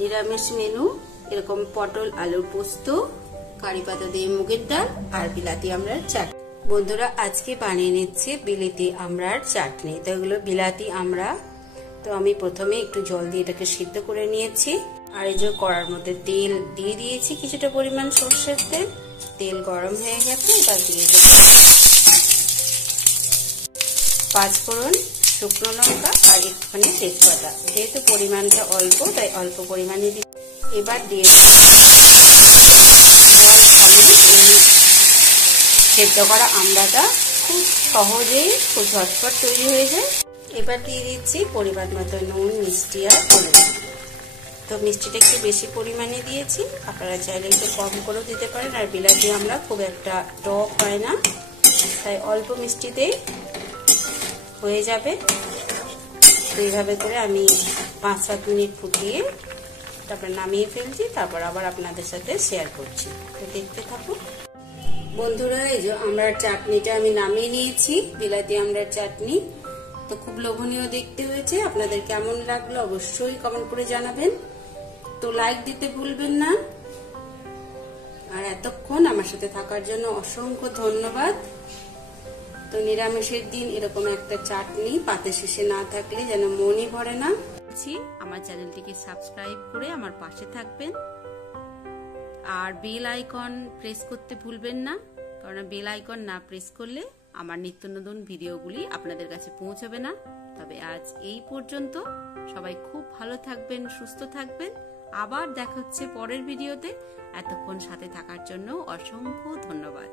নিরামিষ মেনু এরকম পটল আলুর পোস্ত, কারি পাতা দিয়ে মুগের ডাল আর বিলাতি আমড়ার চাটনি। বন্ধুরা আজকে বানিয়ে নিচ্ছে বিলাতি আমড়ার চাটনি। তো এগুলো বিলাতি আমড়া। তো আমি প্রথমে একটু জল দিয়ে এটাকে সিদ্ধ করে নিয়েছি। আর এই যে কড়ার মধ্যে তেল দিয়ে দিয়েছি, কিছুটা পরিমাণ সর্ষের তেল। তেল গরম হয়ে গেছে, এবার দিয়ে দেব 5 ফোড়ন, শুকনো লঙ্কা আর একটুখানি তেজপাতা। যেহেতু পরিমাণটা অল্প তাই অল্প পরিমাণে দিই। এবার দিয়ে সেদ্ধ করা আমড়াটা খুব সহজেই খুব ঝটপট তৈরি হয়ে যায়। এবার দিয়ে দিচ্ছি পরিমাণ মতো নুন, মিষ্টি আর হলুদ। তো মিষ্টিটা একটু বেশি পরিমাণে দিয়েছি, আপনারা চাইলে একটু কম করেও দিতে পারেন। আর বিলাতি আমড়া খুব একটা টক হয় না, তাই অল্প মিষ্টিতেই হয়ে যাবে। তো এইভাবে করে আমি 5-7 মিনিট ফুটিয়ে তারপর নামিয়ে ফেলছি, তারপর আবার আপনাদের সাথে শেয়ার করছি। তো দেখতে থাকুন বন্ধুরা। এই যে আমড়ার চাটনিটা আমি নামিয়ে নিয়েছি, বিলাতি আমড়ার চাটনি। তো খুব লোভনীয় দেখতে হয়েছে। আপনাদের কেমন লাগলো অবশ্যই কমেন্ট করে জানাবেন। তো লাইক দিতে ভুলবেন না। আর এতক্ষণ আমার সাথে থাকার জন্য অসংখ্য ধন্যবাদ। তো নিরামিষের দিন এরকম একটা চাটনি পাতে শেষে না থাকলে যেন মনই ভরে না। আমার চ্যানেলটিকে সাবস্ক্রাইব করে আমার পাশে থাকবেন আর বেল আইকন প্রেস করতে ভুলবেন না, কারণ বেল আইকন না প্রেস করলে আমার নিত্য নতুন ভিডিওগুলি আপনাদের কাছে পৌঁছবে না। তবে আজ এই পর্যন্ত। সবাই খুব ভালো থাকবেন, সুস্থ থাকবেন। আবার দেখা হচ্ছে পরের ভিডিওতে। এতক্ষণ সাথে থাকার জন্য অসংখ্য ধন্যবাদ।